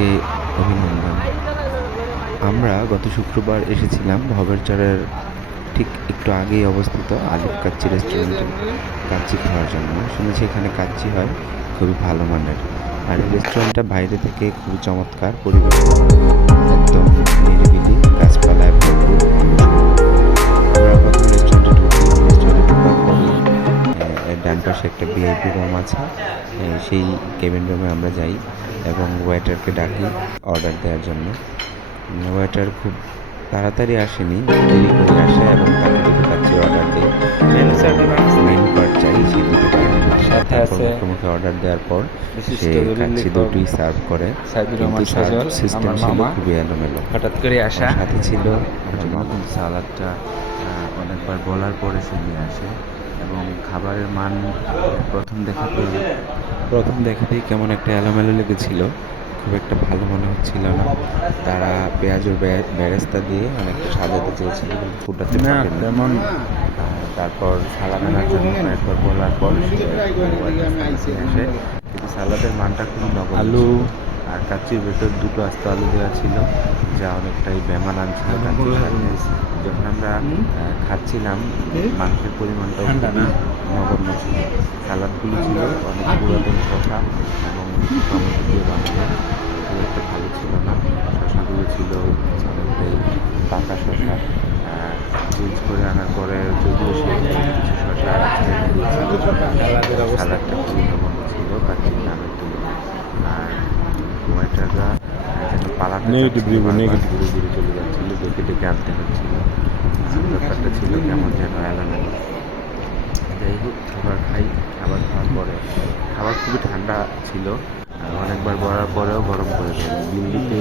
সবাইকে অভিনন্দন। আমরা গত শুক্রবার এসেছিলাম ভবেরচরের ঠিক একটু আগেই অবস্থিত আলিফ কাচ্চি রেস্টুরেন্টে কাচ্চি খাওয়ার জন্য। শুনেছি এখানে কাচ্চি হয় খুবই ভালো মানের, আর এই রেস্টুরেন্টটা বাইরে থেকে খুবই চমৎকার, পরিবেশ একদম নিরিবিলি, গাছপালায় ভরপুর। আমরা প্রথম রেস্টুরেন্টে ঢুকি। রেস্টুরেন্টে ঢোকার পরেই এর ডান পাশে একটা ভিআইপি রুম আছে। সেই কেবিন রুমে আমরা যাই এবং ওয়েটারকে ডাকি অর্ডার দেওয়ার জন্য। ওয়েটার খুব তাড়াতাড়ি আসেনি, দেরি করে আসে এবং তাকে দুটো কাচ্চি অর্ডার দিই। মেনু কার্ড চাই, সে দিতে পারেনি। তারপর মুখে মুখে অর্ডার দেওয়ার পর সে কাচ্চি দুটোই সার্ভ করে, কিন্তু সার্ভ সিস্টেম ছিল খুবই এলোমেলো। হঠাৎ করে আসা সাথে ছিল আমার মা, কিন্তু সালাদটা অনেকবার বলার পরে সে নিয়ে আসে এবং খাবারের মান প্রথম দেখাতেই কেমন একটা এলোমেলো লেগেছিল, খুব একটা ভালো মনে হচ্ছিল না। তারা পেঁয়াজ ও বেরেস্তা দিয়ে অনেকটা সাজাতে চেয়েছিল, কিন্তু ফুটাতে পারেনি তেমন। তারপর সালাদ আনার জন্য কয়েকবার বলার পর সে আসে, কিন্তু সালাদের মানটা খুবই নগণ্য আলু ছিল। আর কাচ্চির ভেতর দুটো আস্ত আলু দেওয়া ছিল, যা অনেকটাই বেমান আনছিল কাচ্চির সাথে। যখন আমরা খাচ্ছিলাম, মাংসের পরিমাণটাও খুবই নগণ্য ছিল। সালাদগুলো ছিল অনেক পুরাতন শসা এবং টমেটো দিয়ে বানানো, খুব একটা ভালো ছিল না। শসাগুলো ছিল অনেকটাই পাকা শসা। চেঞ্জ করে আনার পরে যদিও সে কিছু শসা ছেড়ে দিয়েছিল, সালাদটা খুবই নগণ্য ছিল কাচ্চির দামের তুলনায়। আর ওয়েটাররা যেন পালাতে ঘুরে ঘুরে চলে যাচ্ছিল, ডেকে ডেকে আনতে হচ্ছিল। ব্যাপারটা ছিল কেমন যেন এলোমেলো। যাই হোক, খাবার খাওয়ার পরে খাবার খুবই ঠান্ডা ছিল, অনেকবার বলার পরেও গরম করে দেয়। দিল্লিতে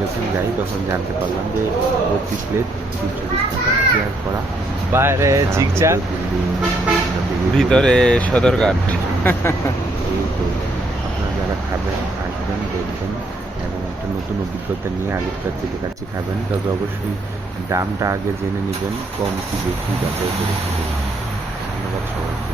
যখন যাই তখন জানতে পারলাম যে প্রতি প্লেট 320 টাকা শেয়ার করা, বাইরে জিগজাগ, ভিতরে সদরঘাট। এই তো আপনারা যারা খাবেন আসবেন, দেখবেন এবং একটা নতুন অভিজ্ঞতা নিয়ে আলিফ কাচ্চি খাবেন, তবে অবশ্যই দামটা আগে জেনে নেবেন, কম কি বেশি যাচাই করে খাবেন। ধন্যবাদ সবাইকে।